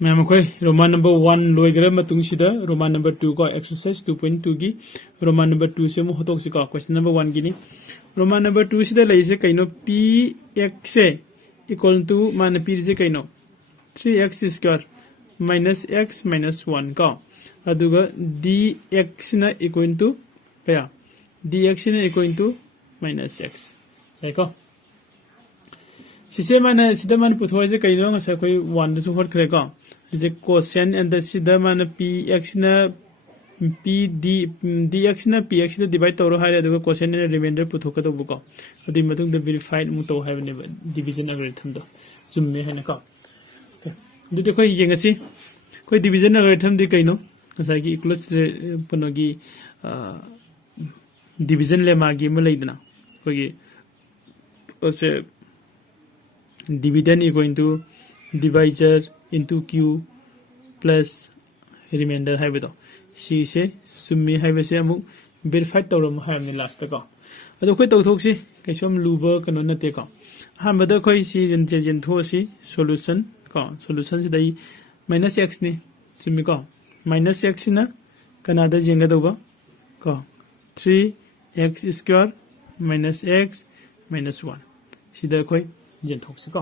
ma'am कोई Roman number 1 लोइगरे मतुंग सिदा Roman number 2 को एक्सरसाइज 2.2 की रोमान नंबर 2 से मु होतोक से का क्वेश्चन नंबर 1 की नी रोमान नंबर 2 सिदा लैसे कइनो p x से इक्वल टू मान p से कइनो 3x square minus x minus 1 का अदुगा dx ना इक्वल टू क्या dx ना इक्वल टू minus x है का सिसे माने सिदा मान पुथोय जे कइनो ngasa koi 1 दसु हट करे का जे क्वेश्चन एंड सिदा मान px ना p dx ना px ना डिवाइड तोरो हारे अदुगा क्वेश्चन ने रिमाइंडर पुथोक तो बुको अदि मतुंग द वेरीफाइड मु तो हाइबने डिवीजन एल्गोरिथम दो जुम्मे है ना का दि कोई येंगसी कोई डिवीजन एल्गोरिथम दि कइनो ngasa gi इक्वल्स पनो gi डिवीजन लेमा gi म लैदना कोई ओसे dividend equal to divisor into q plus remainder है बेतो सी से सुम्मी है वैसे अमुक वेरीफाइड तौरम है हमने लास्ट का अदो कोई तौथोक सी कैसोम लूबा कनो नते का हम बदा कोई सी जन थो सी सॉल्यूशन का सॉल्यूशन से दई -x ने सुम्मी का -x ना कनादा जेंगा दोबा का 3x स्क्वायर -x -1 सीधा कोई जन थोक से का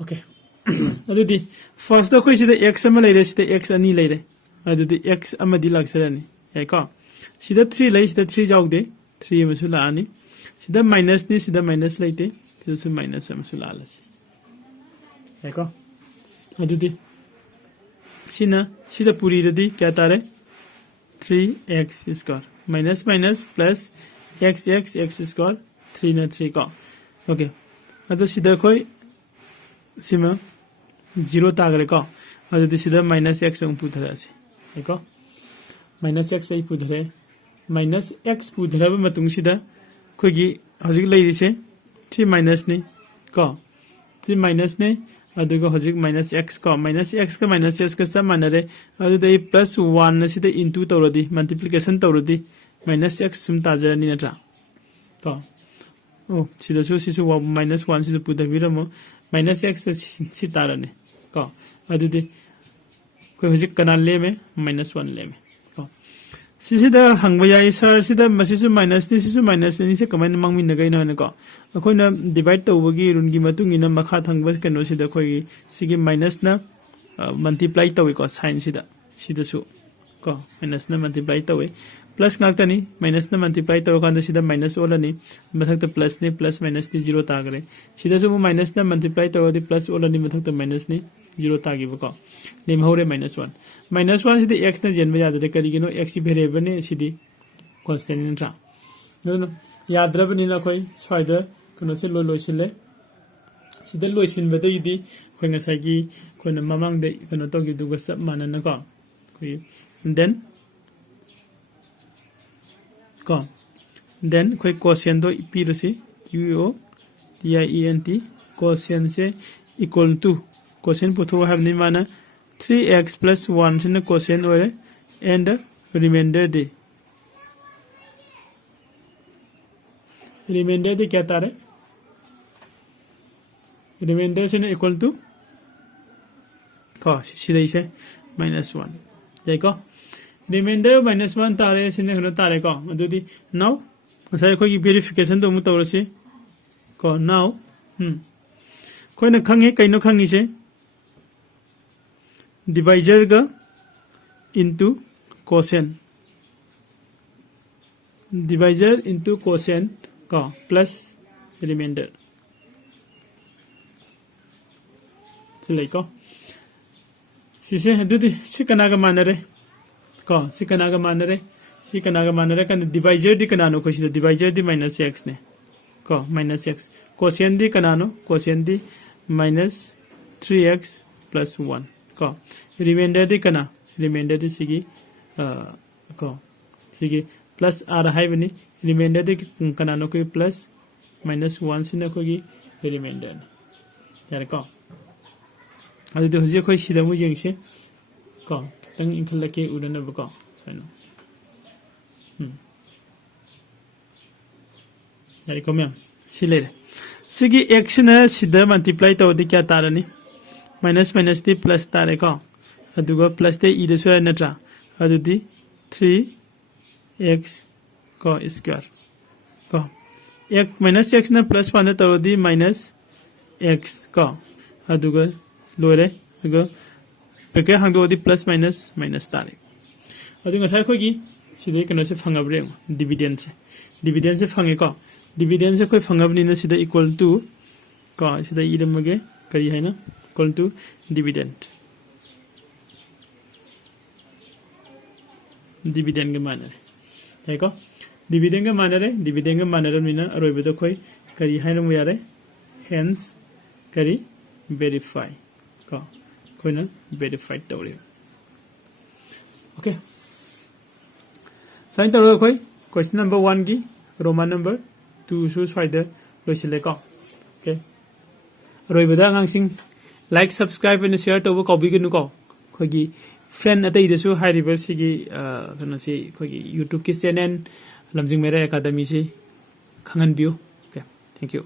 ओके अदुदी फर्स्ट द कोई सिदा x अमा लेरे सिदा x अनि लेरे अदुदी x अमा दि लाक्सरानी याय का सिदा 3 लै सिदा 3 जाउदे 3 अमसु लानी सिदा माइनस नि सिदा माइनस लैते सिदा माइनस अमसु लालस याय का अदुदी सिदा पुरी रदी क्या तारे 3x square minus minus plus x square 3 ना 3 का ओके अदो सिदा कोई सिमा 0 तागरे का अदो सिदा -x अंग पुथरा से है का -x आई पुथरे -x पुथरा मतुंग सिदा कोई हजिक लैरिसे 3 माइनस ने का 3 माइनस ने अदुगा हजिक -x का -x का -s का सब मानरे अदो दे +1 न सिदा इनटू तौरदी मल्टीप्लिकेशन तौरदी -x सुम ताजरनी नत्रा का ओ सिदा सिसु -1 सिदा पुदबिरमो -x सि तारने का अदुदि कोई हजिक कनाल ले में -1 ले में का सिसिदा हंगबा याई सर सिदा मसिसु माइनस नि सिसु माइनस नि से कमेन मंगमि नगै न का अखोइना डिवाइड तौबगी रुनगी मतुंग इना मखा थंगबा कनो सिदा कोई सिगी माइनस ना मल्टीप्लाई तौइ को साइन सिदा सिदासु का माइनस ना मल्टीप्लाई तौइ प्लस नाक्तनी माइनस ना मल्टीप्लाई तौर कांदा सिदा माइनस ओलनी मथक्ता प्लस ने प्लस माइनस नि 0 तागरे सिदासु माइनस ना मल्टीप्लाई तौरदी प्लस ओलनी मथक्ता माइनस नि 0 तागिबको लेमहौरे -1 सिदा x ना जेनबा याददे करिगिनो x सी वेरिएबल ने सिदी कांस्टेंट नत्रा नो याद्रबनि ना कोई स्वाइदा कनो से लोइसिले सिदा लोइसिनबदो इदी कोइ ngसागी कोइना ममांग दे कनो तोगि दुगा सब मानना का कोइ देन का देन कोई क्वेश्चन तो पीरसी QOTIENT क्वेश्चन से इक्वल टू क्वेश्चन पुथो हमने माना 3x plus 1 से क्वेश्चन और एंड रिमाइंडर दे क्या तारे रिमाइंडर से इक्वल टू का सीधे से -1 जाय का रिमाइंडर -1 तारे सिने हनो तारे को अदुदी नाउ असै कोई वेरिफिकेशन तो मु तौरसे को नाउ कोइना खंगे कइनो खंगी से डिवाइजर का into quotient divisor into quotient का प्लस रिमाइंडर सिलाई को सिसे अदुदी सिकना का मानरे का सिकनागा मानरे का डिवाइजर दी कनानो को सिदा डिवाइजर दी -x ने का -x कोसेंट दी कनानो कोसेंट दी -3x plus 1 का रिमाइंडर दी कना रिमाइंडर दी सिगी का सिगी प्लस आ रहा है बनी रिमाइंडर दी कनानो को प्लस -1 सिना को रिमाइंडर यार का अदुदी हजे कोई सिदा मु जेंगसे का तंग इंखलके उडना बका सनो यारी को मैम सिले सिगी x ना सिदा मल्टीप्लाई तो क्या तारनी minus minus दी plus तारे को अदुगा plus दे ई दे सुया नट्रा अदुदी 3x को square को एक minus x ना plus 1 तरो दी minus x को अदुगा लोरे अदुगा बेके हांगदो दी plus minus minus तारे अदुगा साइ कोई सिदे कनो से फंगाब्रे डिविडेंड से फंगे को डिविडेंड से कोई फंगाबनी ना सिदा इक्वल टू को सिदा ई दमगे करी है ना इक्वल टू डिविडेंड के माने है को डिविडेंड के माने मीना अरोइबे तो कोई करी है ना यारे हेंस करी वेरीफाई को कोई ना वेरीफाई तौरे ओके साइन तौर कोई क्वेश्चन नंबर 1 की रोमान नंबर 2 सु स्वाइदर लोइसिले को ओके रोइबदा गांसिंग लाइक सब्सक्राइब एंड शेयर तौबो कॉबीगनु को खोगी फ्रेंड अतै दसु हाइरिबा सिगी कनसी खोगी YouTube की चैनल लमजिंग मेरा एकेडमी से खंगन बियो ओके थैंक यू